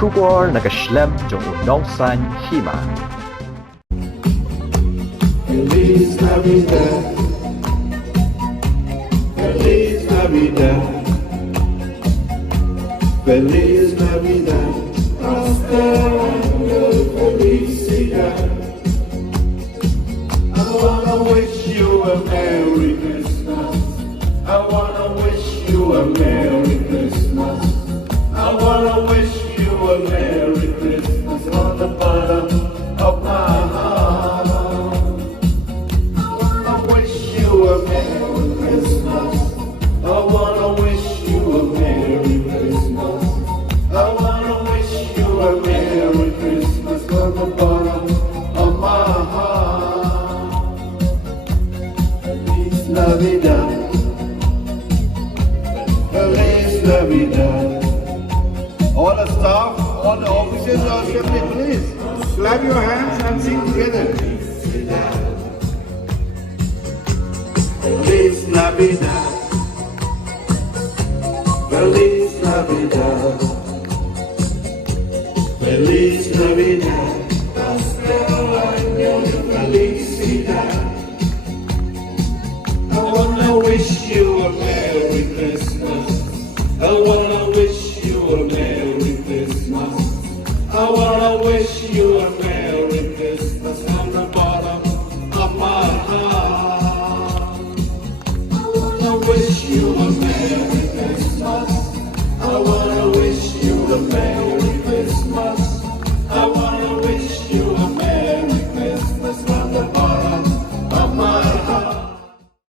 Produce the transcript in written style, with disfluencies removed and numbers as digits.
Kubor nagaslem jong unongsan Hima. Feliz Navidad, Feliz Navidad, Feliz Navidad, Prospero año de felicidad. I wanna wish you a Merry Christmas. I wanna wish you a Merry Christmas. I wanna wish you a Merry Christmas from the bottom of my heart. I wanna wish you a Merry Christmas. I wanna wish you a Merry Christmas. I wanna wish you a Merry Christmas from the bottom of my heart. Feliz Navidad, Feliz Navidad. All the staff, all the officers are assembly, please. Clap your hands and sing together. Feliz Navidad, Feliz Navidad, Feliz Navidad, Prospero año de felicidad. I wanna wish you a Merry Christmas. I wanna wish you a Merry Christmas. I wanna wish you